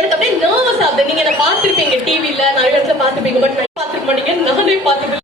எனக்கு அப்படியே நர்வஸ் ஆகுது. நீங்க என்ன பார்த்திருப்பீங்க டிவில, நிறைய இடத்துல பார்த்திருப்பீங்க, பட் நான் பார்த்துக்க மாட்டீங்க. நானே பார்த்தது